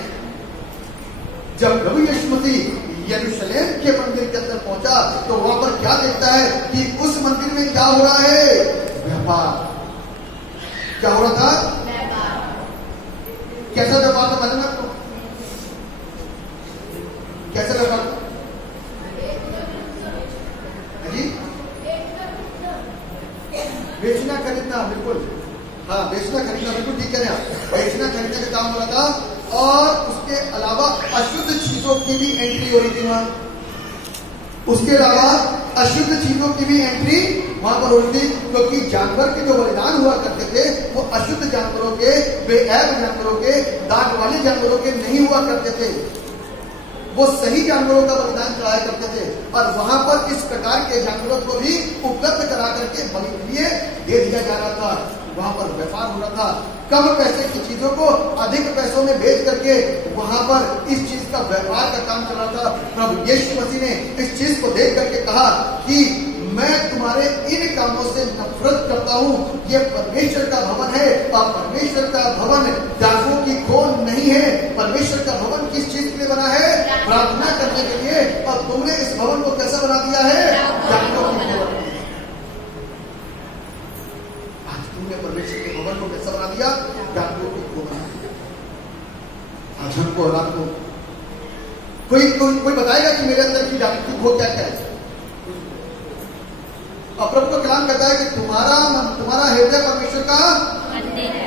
जब प्रभु यीशु मसीह यरूशलेम के मंदिर के अंदर पहुंचा तो वहां पर क्या देखता है कि उस मंदिर में क्या हो रहा है? व्यापार। क्या हो रहा था? कैसा व्यापार था? मालूम आपको कैसा व्यापार था? जी, बेचना खरीदना, बिल्कुल। हाँ, बेचना खरीदना, बिल्कुल ठीक कह रहे हैं आप। बेचना खरीदने का काम हो रहा था और उसके अलावा अशुद्ध चीजों की भी एंट्री हो रही थी वहां। उसके अलावा अशुद्ध चीजों की भी एंट्री वहां पर हो रही थी, क्योंकि जानवर के जो बलिदान हुआ करते थे वो अशुद्ध जानवरों के, बेऐब जानवरों के, दाग वाले जानवरों के नहीं हुआ करते थे। वो सही जानवरों का बलिदान चढ़ाया करते थे और वहां पर इस प्रकार के जानवरों को भी उपलब्ध करा करके बलि के लिए दे दिया जा रहा था। वहां पर व्यापार हो रहा था। कम पैसे की चीजों को अधिक पैसों में बेच करके वहां पर इस चीज का व्यापार का काम चल रहा था। प्रभु यीशु मसीह ने इस चीज को देख करके कहा कि मैं तुम्हारे इन कामों से नफरत करता हूं। ये परमेश्वर का भवन है और परमेश्वर का भवन डाकुओं की खोन नहीं है। परमेश्वर का भवन किस चीज के लिए बना है? प्रार्थना करने के लिए। और तुमने इस भवन को कैसा बना दिया है? डाकुओं की खोन। आज तुमने परमेश्वर के भवन को कैसा बना दिया? डाकुओं की खोन। आज हमको और आपको कोई बताएगा कि मेरे अंदर की डाकू की खोन क्या क्या है? और प्रभु का कलाम कहता है कि तुम्हारा हृदय परमेश्वर का मंदिर है।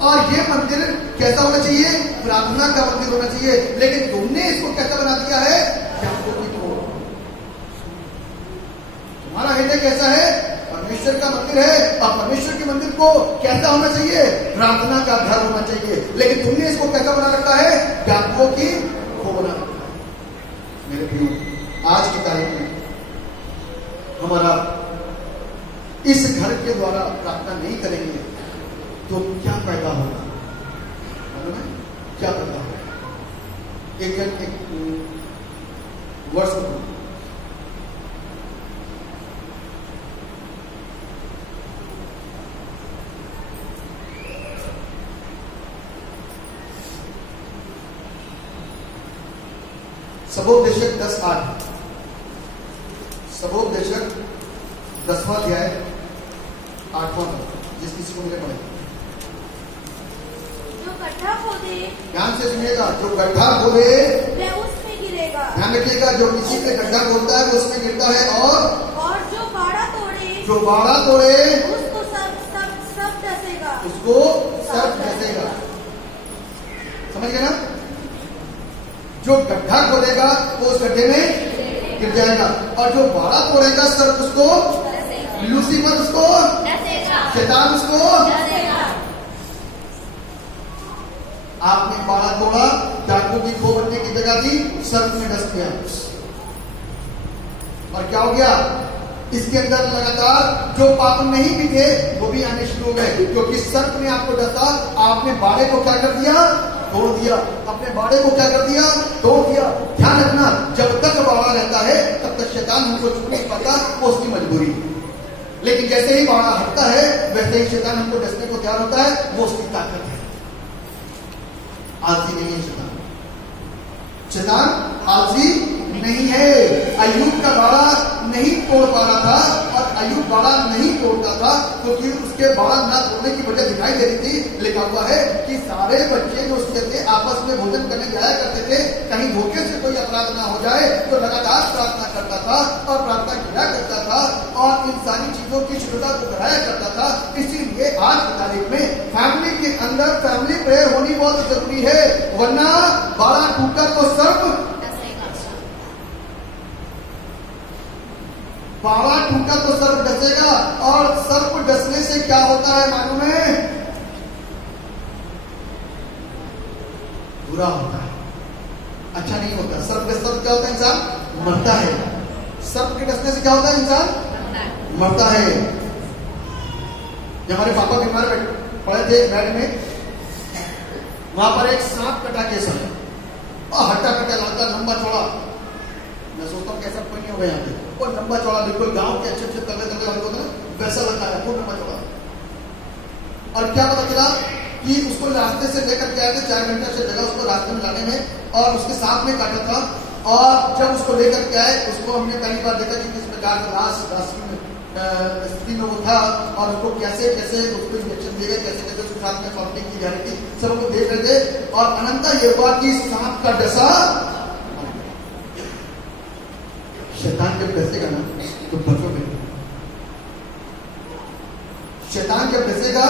और ये मंदिर कैसा होना चाहिए? प्रार्थना का मंदिर होना चाहिए। लेकिन तुमने इसको कैसा बना दिया है? डाकुओं की खोन। तुम्हारा हृदय कैसा है? परमेश्वर का मंदिर है। और परमेश्वर के मंदिर को कैसा होना चाहिए? प्रार्थना का घर होना चाहिए। लेकिन तुमने इसको कैसा बना रखा है? डाकुओं की खोन बना रखा है। मेरे प्रियो, आज की तारीख में हमारा इस घर के द्वारा प्रार्थना नहीं करेंगे तो क्या पैदा होगा? मालूम है क्या पैदा होगा? एक वर्ष सबोपदेशक 10:8 सबोपदेशक 10वां अध्याय 8वां जिस किसी को मिले पढ़े। जो गड्ढा खोदे, ध्यान से सुनिएगा, जो गड्ढा खोदे वह उसमें गिरेगा। ध्यान रखिएगा, जो किसी पे गड्ढा खोदता है वो उसमें गिरता है। और जो बाड़ा तोड़े उसको सब डसेगा। उसको सब डसेगा। समझ गए ना? जो गड्ढा खोदेगा वो उस गड्ढे में गिर जाएगा। और जो बाड़ा तोड़ेगा सर्प उसको, लूसीफर उसको, शैतान उसको। आपने बाड़ा तोड़ा, डाकू की खो बनने की जगह दी, सर्प में डस गया। और क्या हो गया? इसके अंदर लगातार जो पाप नहीं भी थे वो भी आने शुरू हो गए, क्योंकि सर्प ने आपको डसा। आपने बाड़े को क्या कर दिया? तोड़ दिया। अपने बाड़े को क्या कर दिया? तोड़ दिया। ध्यान रखना, जब तक बाड़ा रहता है तब तक शैतान हमको छू नहीं पाता, वो उसकी मजबूरी। लेकिन जैसे ही बाड़ा हटता है वैसे ही शैतान हमको डसने को तैयार होता है, वो उसकी ताकत है। आलसी नहीं है शैतान। शैतान आलसी नहीं है। अय्यूब का बाड़ा नहीं तोड़ पा रहा था, और अय्यूब बाड़ा नहीं तोड़ता था क्योंकि उसके बाड़ा ना तोड़ने की वजह दिखाई दे रही थी। लिखा हुआ है कि सारे बच्चे जो उसके थे आपस में भोजन करने जाया करते थे, कहीं धोखे से कोई अपराध ना हो जाए, तो लगातार प्रार्थना करता था और प्रार्थना किया करता था और इन सारी चीजों की शुद्धता को कराया करता था। इसीलिए आज की तारीख में फैमिली के अंदर फैमिली प्रेयर होनी बहुत जरूरी है, वरना बाड़ा टूटा तो सर्प, बाड़ा टूटा तो सर्प डसेगा। और सर्प डसने से क्या होता है मालूम है? बुरा होता है, अच्छा नहीं होता। सर्प के सर्प क्या होता है? इंसान मरता है। सर्प के डसने से क्या होता है? इंसान मरता है। जब हमारे पापा बीमार पड़े थे बेड में, वहां पर एक सांप कटा केस है और हट्टा कटा लाता लंबा चौड़ा। मैं सोचता हूँ कैसा कोई नहीं होगा यहाँ पे, और लंबा चौड़ा बिल्कुल गांव के अच्छे अच्छे तगड़े तगड़े होते हैं वैसा लगता है, खूब लंबा चौड़ा। और क्या पता चला कि उसको रास्ते से लेकर के आए थे, 4 घंटे से लगा उसको रास्ते में लाने में, और उसके सांप ने काटा था। और जब उसको लेकर के आए, उसको हमने पहली बार देखा कि किस प्रकार का स्थिति में वो था, और उसको कैसे कैसे उसको इंजेक्शन दिए गए, कैसे कैसे उसके साथ में फॉर्मिंग की जा रही थी, सब लोग देख रहे थे। और अनंता ये हुआ कि सांप का डसा, शैतान जब डसेगा ना तो बचो में, शैतान जब डसेगा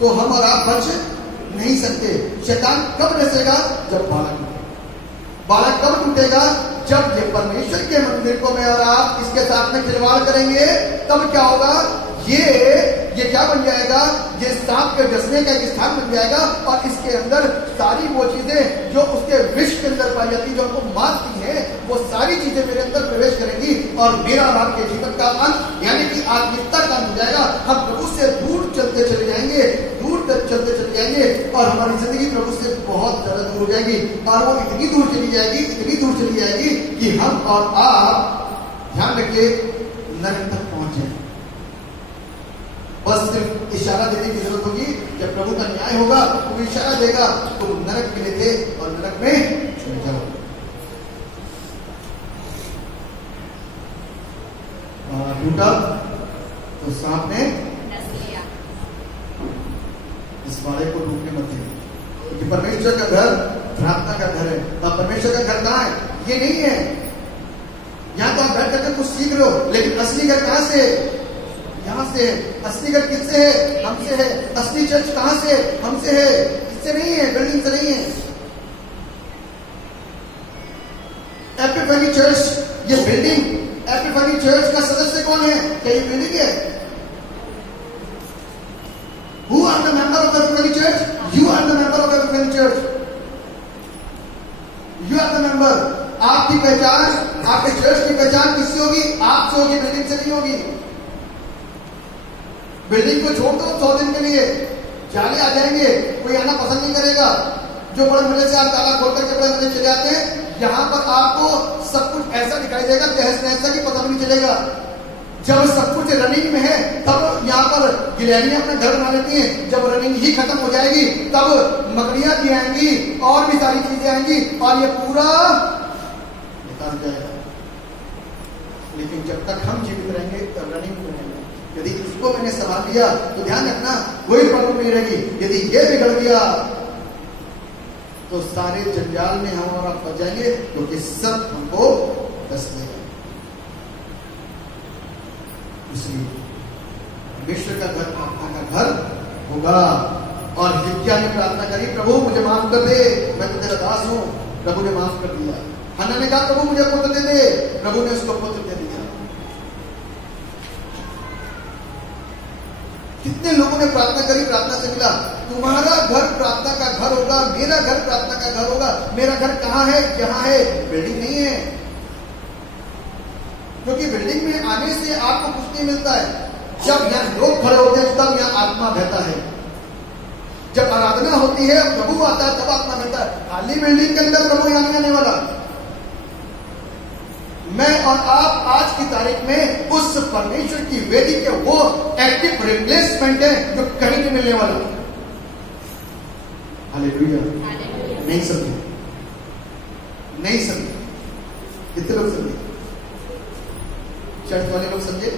तो हम और आप बच नहीं सकते। शैतान कब डसेगा? जब बाड़ा टूटेगा। बाड़ा कब टूटेगा? जब ये परमेश्वर के मंदिर को मैं और आप इसके साथ में खिलवाड़ करेंगे, तब क्या होगा? ये क्या बन जाएगा? ये सांप के डसने का एक स्थान बन जाएगा, और इसके अंदर सारी वो चीजें जो उसके विष के अंदर पाई जाती, जो हमको मारती हैं, वो सारी चीजें मेरे अंदर प्रवेश करेंगी, और मेरा और आपके जीवन का अंत यानी कि आत्मिकता का हो जाएगा। हम प्रभु से दूर चलते चले जाएंगे, और हमारी जिंदगी प्रभु से बहुत ज्यादा दूर हो जाएगी, और वो इतनी दूर चली जाएगी, इतनी दूर चली जाएगी कि हम और आप ध्यान रखिए नरक तक पहुंच जाए। बस सिर्फ इशारा देने की जरूरत होगी। जब प्रभु का न्याय होगा वो इशारा देगा, तुम नरक मिले थे और नरक में चले जाओ। टूटा तो सांप ने इस वाले को टूटने मत दे, क्योंकि परमेश्वर का घर प्रार्थना का घर है। और परमेश्वर का घर कहाँ है? ये नहीं है यहाँ तो आप बैठ करके कुछ सीख रहे हो, लेकिन असली घर कहाँ से? यहाँ से। असली घर किससे है? हमसे है। असली चर्च कहाँ से? हमसे है, इससे नहीं है, बिल्डिंग से नहीं है। एपिफनी चर्च ये बिल्डिंग, एपिफनी चर्च का सदस्य कौन है? क्या ये बिल्डिंग है? Who are the member of the Epiphany Church? You are the member of the Epiphany Church. You are the member. आपकी पहचान, आपके चर्च की पहचान किससे होगी? आपसे होगी, बिल्डिंग से नहीं होगी। बिल्डिंग को छोड़ दो 100 दिन के लिए, जाले आ जाएंगे, कोई आना पसंद नहीं करेगा। जो बड़े मजे से आप ताला खोल करके बड़े मजे चले आते हैं, यहां पर आपको सब कुछ ऐसा दिखाई देगा तहस नहस कि पता भी नहीं चलेगा। जब सब कुछ रनिंग में है तब यहाँ पर गिलहरियां अपना घर बना लेती हैं। जब रनिंग ही खत्म हो जाएगी तब मकड़ियां भी आएंगी और भी सारी चीजें आएंगी और ये पूरा निकाल जाएगा। लेकिन जब तक हम जीवित रहेंगे तब रनिंग में रहेंगे। यदि इसको मैंने संभाल लिया तो ध्यान रखना कोई प्रॉब्लम नहीं रहेगी। यदि ये बिगड़ गया तो सारे जंजाल में हम और आप फंस जाएंगे, क्योंकि सब हमको दस देगा। इसलिए परमेश्वर का घर प्रार्थना का घर होगा। और हिजकिय्याह ने प्रार्थना करी, प्रभु मुझे माफ कर दे, मैं तो तेरा दास हूं। प्रभु ने माफ कर दिया। हन्ना ने कहा प्रभु मुझे पुत्र दे दे, प्रभु ने उसको पुत्र दे दिया। कितने लोगों ने प्रार्थना करी, प्रार्थना से मिला। तुम्हारा घर प्रार्थना का घर होगा, मेरा घर प्रार्थना का घर होगा। मेरा घर कहाँ है? यहाँ है, बिल्डिंग नहीं है। क्योंकि बिल्डिंग में आने से आपको कुछ नहीं मिलता है। जब यहाँ लोग खड़े होते हैं तब यहाँ आत्मा बहता है। जब आराधना होती है, प्रभु आता है, तब आत्मा बहता है। खाली बिल्डिंग के अंदर प्रभु यहाँ नहीं आने वाला। मैं और आप आज की तारीख में उस परमेश्वर की वेदी के वो एक्टिव रिप्लेसमेंट है जो कहीं नहीं मिलने वाला। हालेलुया। नहीं समझे? नहीं समझे? कितने लोग समझे? चर्च वाले लोग समझे?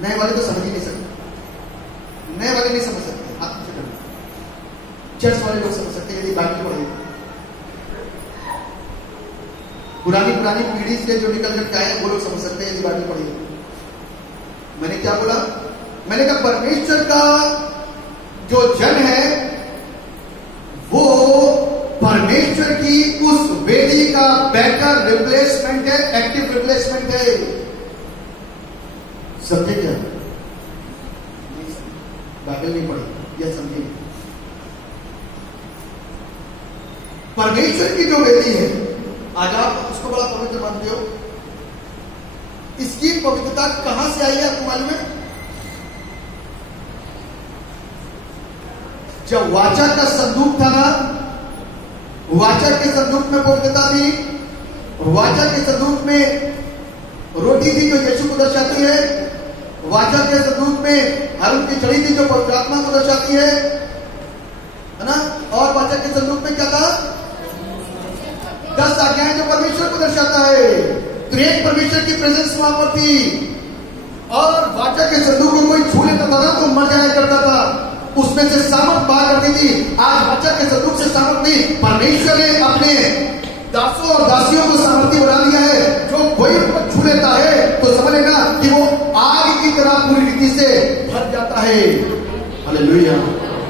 नए वाले तो समझ ही नहीं सकते। नए वाले नहीं समझ सकते, हाथ नीचे करना। चर्च वाले लोग समझ सकते यदि बाइबल पढ़े। पुरानी पीढ़ी से जो निकल करके आए वो लोग समझ सकते हैं यदि बाइबल पढ़े। मैंने क्या बोला? मैंने कहा परमेश्वर का जो जन है वो परमेश्वर की उस वेदी का बेटर रिप्लेसमेंट है, एक्टिव रिप्लेसमेंट है। समझे क्या? बाइबल नहीं पढ़ी, यह समझिए। परमेश्वर की जो वेदी है, आज आप उसको बड़ा पवित्र मानते हो। इसकी पवित्रता कहां से आई है आपको मालूम है? जब वाचा का संदूक था ना, वाचा के संदूक में पवित्रता थी। वाचा के संदूक में रोटी थी जो यीशु को दर्शाती है। वाचा के संदूक में हारून की छड़ी थी जो पवित्र आत्मा को दर्शाती है ना। और वाचा के संदूक में क्या था? 10 आज्ञाएं जो परमेश्वर को दर्शाता है। तो एक परमेश्वर की प्रेजेंस वहां पर थी। और वाचा के संदूक को कोई छू लेता था ना तो मर जाया करता था। उसमें से सामर्थ बाहर करती थी। आज वाचा के संदूक से सामर्थ नहीं, परमेश्वर ने अपने दासों और दासियों को सामर्थ्य बना दिया है। जो कोई छू लेता है तो समझ लेना कि वो आग की तरह पूरी रीति से भर जाता है। Hallelujah.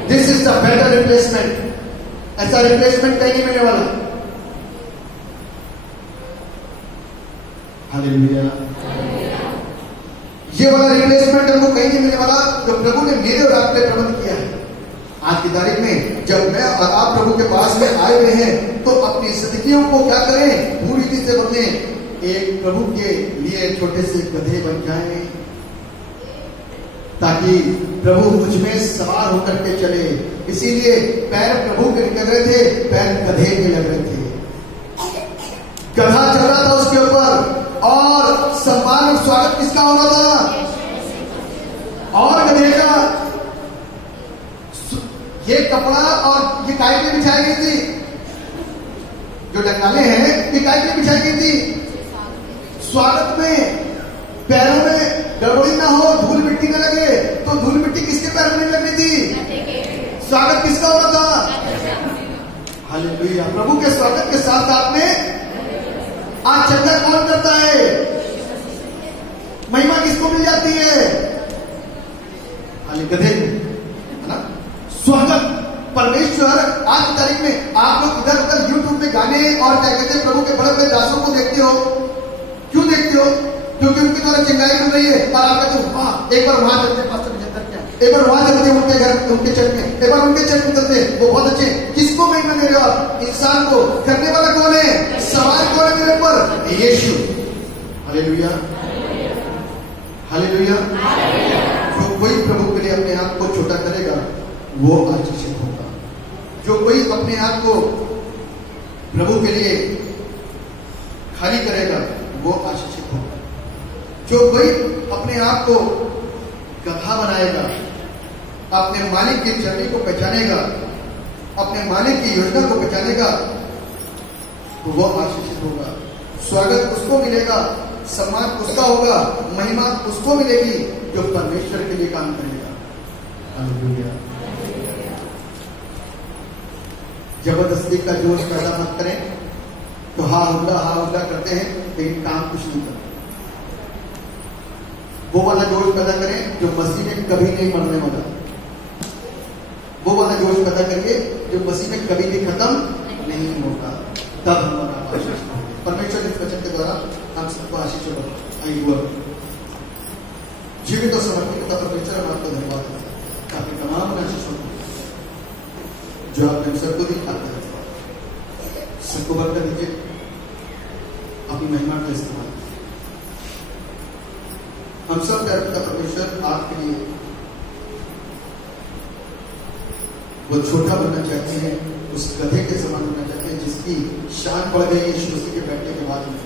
This is the better replacement. ऐसा रिप्लेसमेंट कहीं नहीं मिलने वाला। हालेलुया। ये वाला रिप्लेसमेंट हमको कहीं नहीं मिलने वाला जो प्रभु ने मेरे और आपके प्रबंध किया है। आज की तारीख में जब मैं और आप प्रभु के पास में आए हुए हैं तो अपनी स्थितियों को क्या करें? पूरी रीति से बदलें। एक प्रभु के लिए छोटे से गधे बन जाएं। ताकि प्रभु मुझ में सवार होकर के चले। इसीलिए पैर प्रभु के लग रहे थे, पैर गधे के लग रहे थे। गधा चल रहा था उसके ऊपर और सम्मान और स्वागत किसका हो रहा था? और गधे का। ये कपड़ा और ये काय के बिछाई गई थी, जो डंगाले हैं ये काय के बिछाई गई थी? स्वागत में। पैरों में गड़बड़ी ना हो, धूल मिट्टी ना लगे, तो धूल मिट्टी किसके पैरों में लगनी थी? स्वागत किसका हो रहा था? हालेलुया। प्रभु के स्वागत के साथ साथ में आज चंगा कौन करता है? महिमा किसको मिल जाती है? हाले गधे, है ना? स्वागत परमेश्वर। आज की तारीख में आप लोग इधर उधर यूट्यूब में गाने और क्या कहते हैं प्रभु के बड़े बड़े दासों को देखते हो। क्यों देखते हो? क्योंकि उनकी द्वारा चिंगाई मिल रही है और आप कहते हो वाह, एक बार वहां चलते पास्टर विजेंद्र क्या, एक बार वहां चलते उनके घर उनके चर्च में, एक बार उनके चर्च में चलते, वो बहुत अच्छे। किसको महिमा दे रहे हो आप? इंसान को। करने वाला कौन है? सवाल कौन है मेरे ऊपर? यीशु। Hallelujah, hallelujah. जो कोई प्रभु के लिए अपने आप को छोटा करेगा वो आशीषित होगा। जो कोई अपने आप को प्रभु के लिए खाली करेगा वो आशीषित होगा। जो कोई अपने आप को गधा बनाएगा, अपने मालिक की चरनी को पहचानेगा, अपने मालिक की योजना को पहचानेगा, तो वो आशीषित होगा। स्वागत उसको मिलेगा, सम्मान उसका होगा, महिमा उसको मिलेगी जो परमेश्वर के लिए काम करेगा। हालेलुया। जबरदस्ती का जोश पैदा मत करें। तो हा हुड्डा करते हैं लेकिन काम कुछ नहीं करते। वो वाला जोश पैदा करें जो मसीह में कभी नहीं मरने वाला। वो वाला जोश पैदा करिए जो मसीह में कभी भी खत्म नहीं होगा। तब हमारा आशीष परमेश्वर इस वचन के द्वारा हम सबको आशीष होगा। जीवित और समर्पित होता परमेश्वर, हम आपको धन्यवाद देते हैं। आपके तमाम आशीष होगा जो आपने सबको दिखाते हैं। सबको बरकत दीजिए, अपनी महिमा का इस्तेमाल। हम सब का परमेश्वर आपके लिए वो छोटा बनना चाहते हैं, उस गधे के समान बनना चाहते हैं जिसकी शान बढ़ गई यीशु मसीह के बैठने के बाद में,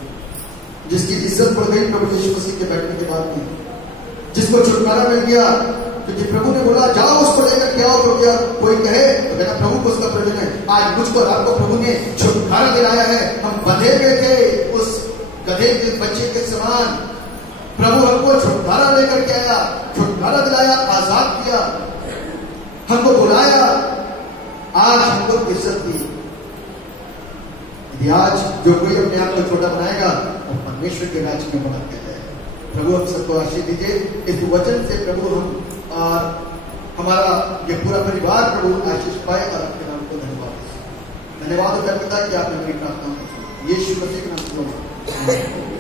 जिसकी इज्जत बढ़ गई प्रभु यीशु मसीह के बैठने के बाद में, जिसको छुटकारा मिल गया। क्योंकि प्रभु ने बोला जाओ उसको लेकर के आओ, तो क्या कोई कहे तो कहना प्रभु को उसका प्रयोजन है। आज मुझको और आपको प्रभु ने छुटकारा दिलाया है। हम बंधे हुए थे उस गधे के बच्चे के समान। प्रभु हमको छुटकारा लेकर के आया, छुटकारा दिलाया, आजाद किया, हमको बुलाया, आज हमको इज्जत दी। यदि आज जो कोई अपने आप को छोटा बनाएगा वो परमेश्वर के राज्य में बड़ा कहता है। प्रभु हम सबको आशीष दीजिए। इस वचन से प्रभु हम और हमारा ये पूरा परिवार प्रभु आशीष पाए और आपके नाम को धन्यवाद। धन्यवाद पिता कि आपने मेरी प्रार्थना यीशु मसीह के नाम से